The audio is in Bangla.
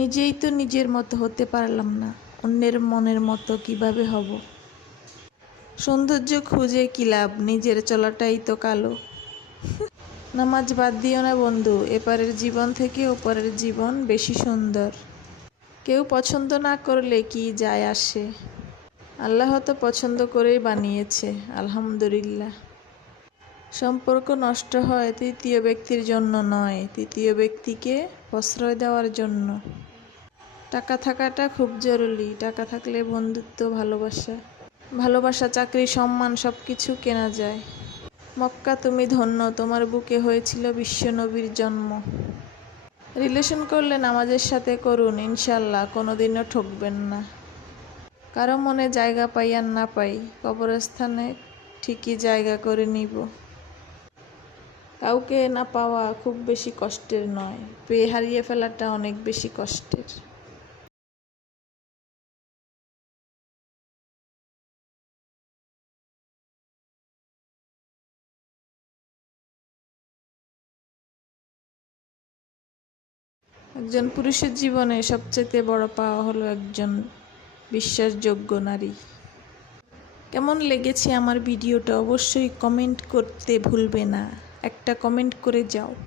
নিজেই তো নিজের মতো হতে পারলাম না, অন্যের মনের মতো কিভাবে হব? সৌন্দর্য খুঁজে কি লাভ, নিজের চলাটাই তো কালো। নামাজ বাদ দিও না বন্ধু, এপারের জীবন থেকে ওপারের জীবন বেশি সুন্দর। কেউ পছন্দ না করলে কি যায় আসে, আল্লাহ তো পছন্দ করেই বানিয়েছে, আলহামদুলিল্লাহ। সম্পর্ক নষ্ট হয় তৃতীয় ব্যক্তির জন্য নয়, তৃতীয় ব্যক্তিকে প্রশ্রয় দেওয়ার জন্য। টাকা থাকাটা খুব জরুরি, টাকা থাকলে বন্ধুত্ব, ভালোবাসা, চাকরি, সম্মান সব কিছু কেনা যায়। মক্কা তুমি ধন্য, তোমার বুকে হয়েছিল বিশ্বনবীর জন্ম। রিলেশন করলে নামাজের সাথে করুন, ইনশাল্লাহ কোনোদিনও ঠকবেন না। কারো মনে জায়গা পাই আর না পাই, কবরস্থানে ঠিকই জায়গা করে নিব। কাউকে না পাওয়া খুব বেশি কষ্টের নয়, পেয়ে হারিয়ে ফেলাটা অনেক বেশি কষ্টের। একজন পুরুষের জীবনে সবচেয়ে বড় পাওয়া হলো একজন বিশ্বাসযোগ্য নারী। কেমন লেগেছে আমার ভিডিওটা অবশ্যই কমেন্ট করতে ভুলবে না, একটা কমেন্ট করে যাও।